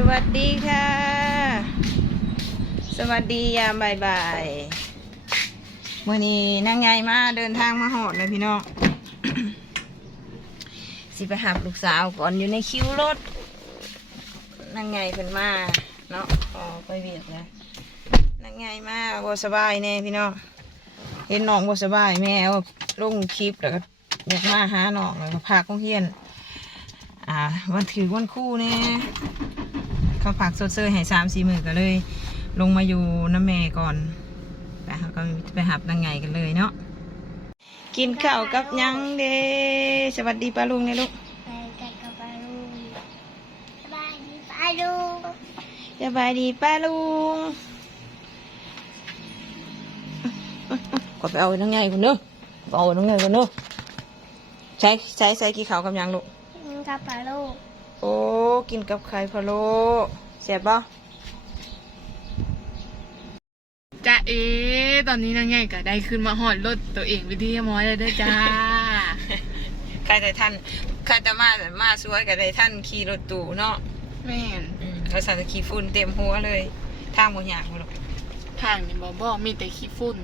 สวัสดีค่ะ สวัสดียามบ่ายบ่ายๆมื่อนี้นางไงมาเดินทางมาหอดเลยพี่น้อง สิไปหาลูกสาวก่อนอยู่ในคิวรถนางไงเพิ่นมาเนาะพอไปเวียดแล้วนางไงมาบ่สบายแน่พี่น้อง เห็นน้องบ่สบายแม่เอาลงคลิปแล้วก็อยากมาหาน้องแล้วก็พา công เฮียน อ่าวันถือวันคู่เนี่ย เขาผักสดเซอร์ให้สามสี่หมื่นก็เลย ลงมาอยู่น้ำแม่ก่อนไปเขาก็ไปหับนางไงกันเลยเนาะกินข้าวกับหยังเด้สวัสดีป้าลุงเนี่ยลูกไปกันกับปลาลูกสบายดีปลาลูกสบายดีป้าลุงขอไปเอาน้องไงคนเนอะเอาน้องไงคนเนอะใช้ใช้ใส่กี่ข้าวกับหยังลูกกับปลาลูกโอ้กินกับไข่พะโล้เสียบป่ะจ้าเอ๋ตอนนี้นางใหญ่ก็ได้ขึ้นมาหอดรถตัวเองไปที่เรียบร้อยแล้วเด้อจ้า ใครแต่ท่านใครแต่มาแต่มาสวยกับได้ท่านขี่รถตู้เนาะแม่นอืมเขาสั่งขี่ฝุ่นเต็มหัวเลยทางบนยากบ่หรอกทางนี่บ่บ่มีแต่ขี้ฝุ่น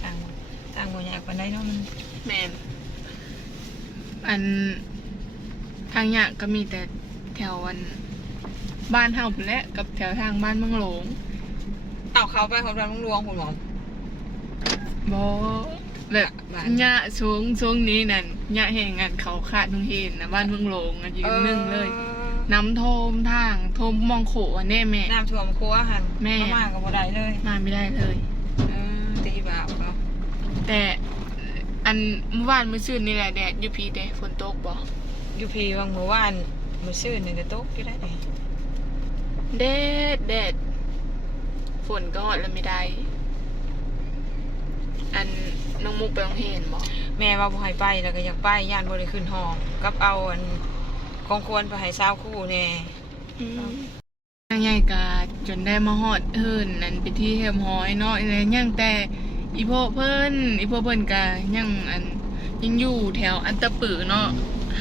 ทางบ่ทางบนยากปานใดเนาะมันแม่นอัน ทางเนี้ยก็มีแต่แถวอันบ้านเฮาพุ่นแหละกับแถวทางบ้านเมืองหลงเอาเขาไปของเราลุงหลวงคุณหมอ บ่แบบบ้านหญ้าสูงสูงนี้นั่นหญ้าแห่งอันเขาขาดทุ่งเห็นนะบ้านเมืองหลงอันยืนหนึ่งเลย น้ำท่วมทางท่วมมองโขอันแน่แม่ น้ำท่วมครัวหันแม่ มากับบ่ได้เลยมาไม่ได้เลย เออตีบ่าวเขาแต่อันเมื่อวานเมื่อซื่นนี่แหละแดดอยู่พีแดดฝนตกบ่ อยู่พีวังเมื่อวานมื้อซื่นนี่ก็ตกอยู่ได้เด้แดดแดดฝนก็หอดแล้วไม่ได้ อันน้องมุกไปโรงเรียนบ่แม่ว่าบ่ให้ไปแล้วก็อยากไปย่านบ่ได้ขึ้นห้องกับเอาอันของควรไปให้สาวคู่แน่นางใหญ่กาจนได้มาหอดเฮินนั่นไปที่เฮมหอยเนาะแล้วยังแต่อีโพเพิ่นอีโพเพิ่นกายังอันยังอยู่แถวอันตะปือเนาะ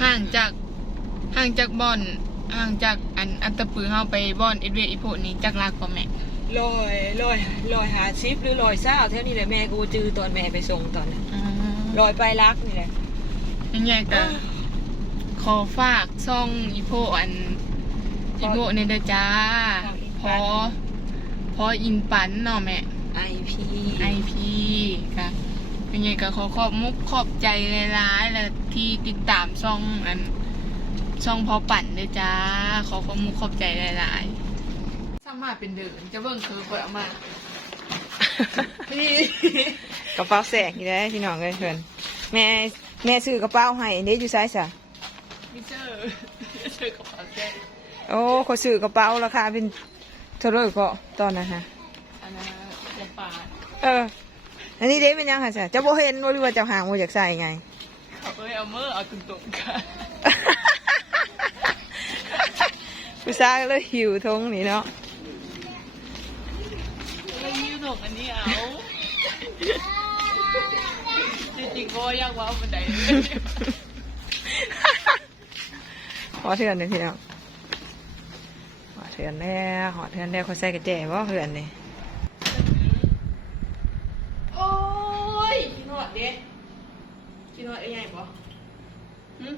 ห่างจากห่างจากบ่อนห่างจากอันอันตะปือเฮาไปบ่อนเอ็ดเวอีโพนี่จักลากกว่าแม่ลอยลอยลอยหาชิปหรือลอยเศร้าเท่านี้แหละแม่กูจือตอนแม่ไปส่งตอนนั้นอ๋อลอยไปรักนี่แหละยังไงก็ขอฝากซ่องอีโพอันอีโพในเด้อจ้าพอพออินปันเนาะแม่ไอพีไอพีค่ะ ยังไงก็ขอขอบมุกขอบใจหลายๆและที่ติดตามซ่องอันซ่องพอปั่นเด้อจ้า ขอขอบมุกขอบใจหลายๆสามารถเป็นเดินจะเบิ่งคือเปิดออกมาพี่กระเป๋าแสกอยู่แล้วพี่น้องเลยเพื่อนแม่แม่ซื้อกระเป๋าให้เด้อยู่ไซส์อะมิเจอร์เจอกับเขาแจ้โอ้เขาซื้อกระเป๋าราคาเป็นเท่าไหรก็ตอนนั้นฮะอันนั้นจะปาดเออ อันนี้เด้เป็นยังไงจ้ะจะบ่เห็นว่าหรือว่าจะหางว่าจากใส่ไงเขาเอ้ยเอาเมื่อเอาตุ่มๆกันผู้ชายก็เลยหิวทงนี่เนาะแล้วยิ้วถกอันนี้เอาจริงๆก็อยากว่าเอาบันไดเลยขอเทือนเลยพี่น้องขอเทือนแล้วขอเทือนแล้วเขาใส่กระแจว่าเทือนนี่ โอ้ย กินหอดเด้กินหอดไอ้ใหญ่ปะหึ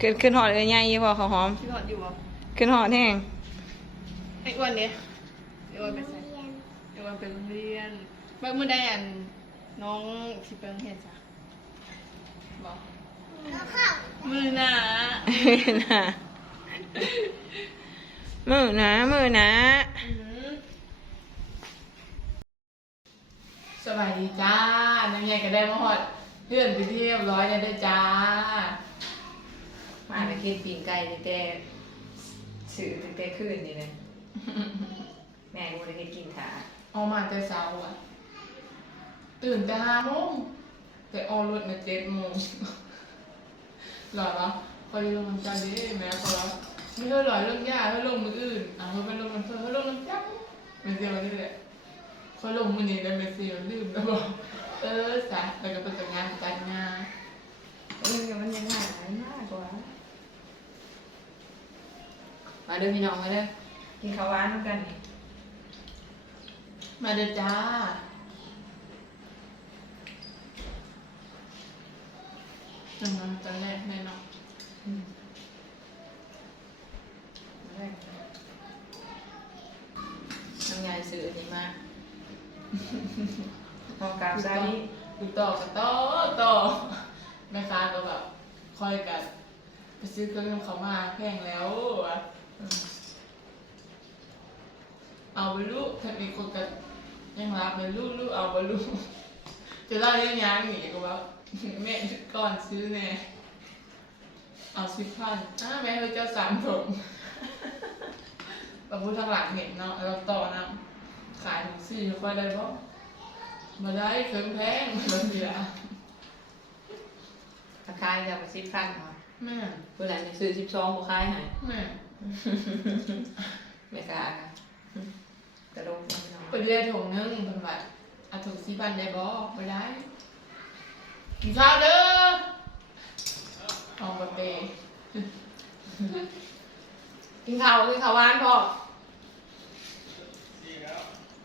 ขึ้นขึ้นหอดเลยใหญ่ยี่พอเขาหอมกินหอดอยู่ปะขึ้นหอดแห้งไอ้อ้วนเด้ไอ้อ้วนไปใส่ไอ้อ้วนไปโรงเรียนเมื่อเมื่อใดอันน้องที่ไปโรงเรียนจ้ะบอกมือหนานะมือนะมือนะ ส บายดีจ้าน้ำใหญ่ก็ได้มาหอดเพื่อนไปที่เรียบร้อยแล้วเด้อจ้ามาไปกินปีนไก่ตั้งแต่สื่อตั้งแต่คืนนี่เลยแม่กูเลยกินขาเอามาแต่เช้าอะ ตื่นแต่ห้าโมงแต่ออกรถมาเจ็ดโมงหล่อปะพอดีลงน้ำตาดีแม่พอแล้วไม่เท่าหล่อเรื่องยากเท่าลงมืออื่นอะเขาไปลงน้ำเธอเขาลงน้ำจับมันเสียวันนี้แหละ เขาลงมือนี้แล้วมันเสียลืมแล้วบอกเออสะแล้วก็ไปจัดงานการงานเออมันยังหายมากกว่าไปมาเด้อพี่น้องมาเด้อกินข้าวหวานน้ำกันนี่มาเด้อจ้าจังนั้นตอนแรกแน่นอนอืมมาได้น้ำยายซื้ออันนี้มา พอกราบซาดิดูต่อกันต่อต่อแม่ค้าก็แบบคอยกันไปซื้อเครื่องเขามาแพงแล้วอะเอาไปลูกถ้ามีคนกันยังรับไปลูกลูกเอาไปลูกจะเล่าเรื่องยังหนีก็ว่าแม่ก่อนซื้อแน่เอาสิบพันอ้าแม่เฮ้ยเจ้าสามผมเราพูดทางหลังเห็นเนาะเราต่อนะ ขายถึงสี่ค่อยได้บ่มาได้เครื่องแพงมันเสียราคาจะมาสิบพันเหรอแม่เพื่อนจะซื้อสิบสองบุคายให้แม่ไม่กล้าค่ะกระโดดพี่น้องไปเรียนถุงนึงเป็นแบบเอาถุงสี่พันได้บ่ไม่ได้กินข้าวเด้อเอาไปเปย์กินข้าวกินข้าวหวานพ่อ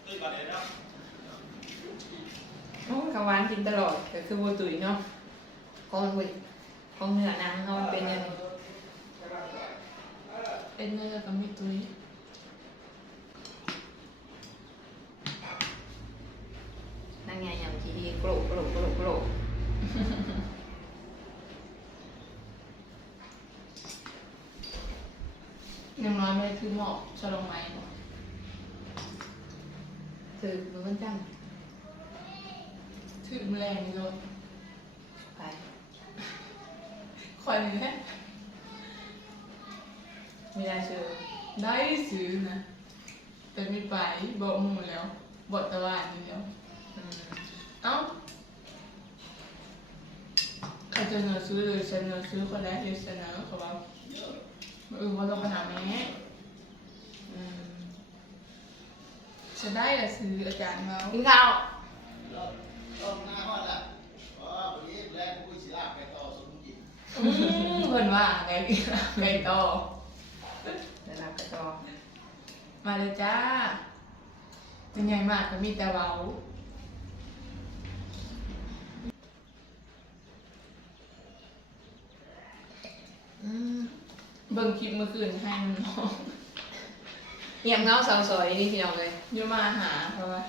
โอ้ข้าวหวานกินตลอดก็คือวัวตุ๋ยเนาะของมันเป็นของเนื้อนังเนาะมันเป็นยังไงเอ็นเนอร์กับมิตุยนั่นไงอย่างที่โกรกโกรกโกรกโกรกอย่งน้อยไม่คือหมอกฉลองไหม คือมือมันจังถือแมลงเลยไปคอยนี่แหละไม่ได้ชื่อได้ซื้อนะแต่ไม่ไปบอกหมูแล้วบอกตลาดนี่แล้วเอ้าใครจะเสนอซื้อเลยเสนอซื้อคนแรกเลยเสนอเขาบอกเออว่าต้องไปหาแม่อืม จะได้อะซื้ออาจารย์เขากินข้าวต้องหน้าฮอดละอ๋อวันนี้แรงผู้ศิลาไปต่อสมุกินอืมเพิ่นว่าไงไงต่อเดี๋ยวรับไปต่อมาเลยจ้าเป็นไงมากก็มีแต่เว้าอืมเบิ่งคลิปเมื่อคืนให้น้อง เงียบเงาเสาสอยนี่พี่น้องเลยเดี๋ยวมาหาเพราะว่า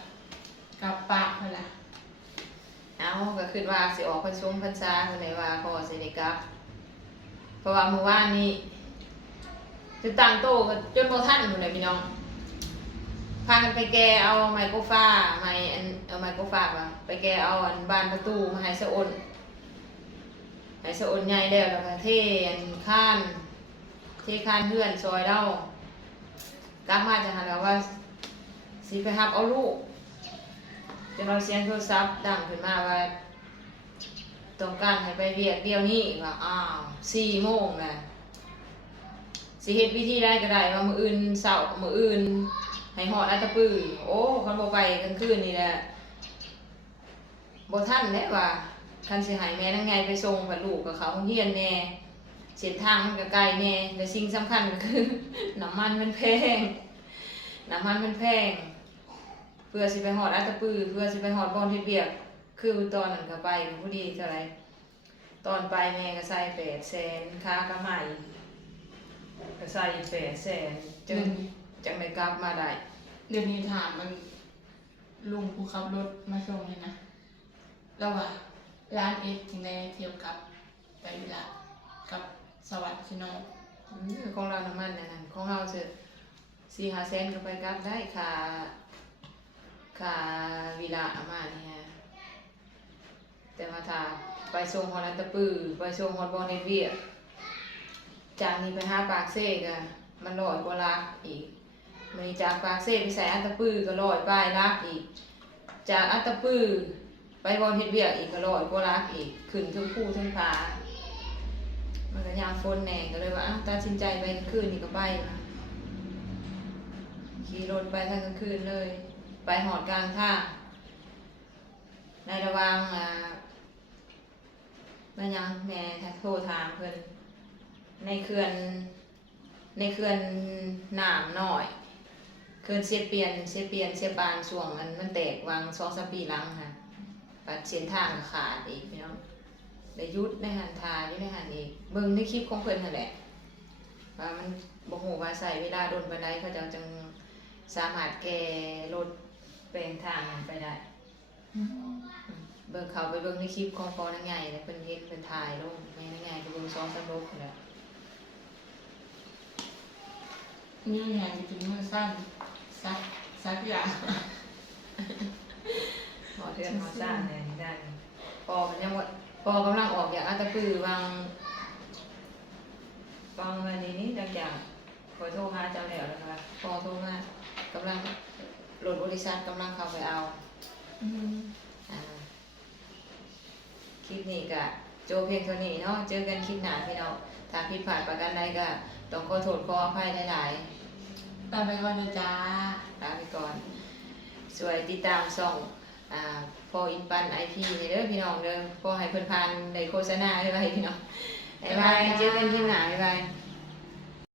กับปากเพิ่นล่ะเอาก็คือว่าสิออกพรรษงพรรษาคือไหนว่าพอสิได้กลับ เพราะว่าเมื่อวานนี้จะตั้งโต๊ะก็จนบ่ทันหมดเลยพี่น้องพากันไปแกเอาไมโครฟ้าไมอันเอาไมโครฟ้าว่ะไปแกเอาอันบานประตูมาให้สะอ้นให้สะอ้นใหญ่แล้วแล้วก็เทอันข้านเทข้านเพื่อนซอยเล่า กลับมาจะหาแล้วว่าสิไปรับเอาลูกจนเราเสียงโทรศัพท์ดังขึ้นมาว่าต้องการให้ไปเวียกเดียวนี้ว่าอ้าวสี่โมงแหละสิเฮ็ดวิธีได้ก็ได้ว่ามืออื่นเสาร์มืออื่นให้หอดอัตปือโอ้คันบ่ไปกลางคืนนี่แหละบ่ทันแหละว่าคันสิให้แม่ทั้งไงไปส่งกับลูกกับเขาโรงเรียนแน่ เส้นทางมันก็ไกลแน่แต่สิ่งสำคัญก็คือ น้ำมันมันแพง น้ำมันมันแพง เพื่อสิไปหอดอัตตปือ เพื่อสิไปหอดบอนที่เบียก คือตอนนั้นก็ไปก็พอดีเท่าไหร่ตอนไปแม่ก็ใส่แปดแสนค่ากระไหม่ก็ใส่แปดแสนจเดือนนนี้จังได้กลับมาได้ เดือนนี้ถามมันลุงผู้ขับรถมาส่งเลยนะแล้วว่าร้านเอสถึงได้เที่ยวกับไปเวลากับ สวัสดิ์ชิโนอืมของเราน้ำมันนะนั่นของเราจะสี่หาแสนก็ไปกลับได้ค่าค่าวิลาอามาเนี่ย แต่ว่าถ้าไปส่งฮอลันตะปือไปส่งฮอลบอลเนเวียจากนี้ไปหาปากเซ่กะมันลอยกว่าลักอีกมันจากปากเซ่ไปใส่อันตะปือก็ลอยไปลักอีก จากอันตะปือไปบอลเฮดเวียอีกก็ลอยกว่าลักอีกขึ้นทั้งคู่ทั้งผา มันก็ยามฝนแหน่ก็เลยว่าอ้าวตัดสินใจไปคืนนี่ก็ไปนะขี่รถไปทั้งกลางคืนเลย ไปหอดกลางทาในระหว่างอ่าแม่ยังแม่โทรถามเพิ่นในเขื่อนในเขื่อนหน้ำหน่อยเขื่อนเสียเปลี่ยนเสียเปลี่ยนเสียบานช่วงมันมันแตกวางสองสปีหลังค่ะปัดเส้นทางขาดอีกพี่น้อง ได้ยุดในหันทาอยู่ในหันอีกเบิ่งในคลิปของเพิ่นนั่นแหละว่ามันบ่ฮู้ว่าใส่เวลาโดนปานใดเขาเจะจึงสามารถแก้รถแปลงทางนั้นไปได้ เบิ่งเขาไปเบิ่งในคลิปของพอนังไงแล้วเพิ่นเฮ็ดเพิ่นถ่ายลงแม่นังไงไปเบิ่งซ้อมสนุกนั่นแหล้วนี่ไงถึงมือสั้นซักซักอย่างหอเทือนหอซ่านเนี่ยนี่ได้นี่พอมันยังหมด พอกำลังออกจากอัตตปือวางวางวันนี้นี่ดังอย่างขอโทรหาเจ้าแล้วนะคะพอโทรมากำลังรถบริษัทกำลังเข้าไปเอาอ่าคลิปนี้ก็โจเพียงเท่านี้เนาะเจอกันคลิปหน้าพี่น้องถ้าผิดพลาดประการใดก็ต้องขอโทษขออภัยหลายๆตามไปก่อนนะจ๊ะลาไปก่อน สวยติดตามส่อง อ่าพออินปันไอพีเด้อพี่น้องเด้อพอให้เพิ่นพานในโฆษณาได้ไว้พี่น้องบ๊ายบายเจอกันที่หน้าบ๊ายบาย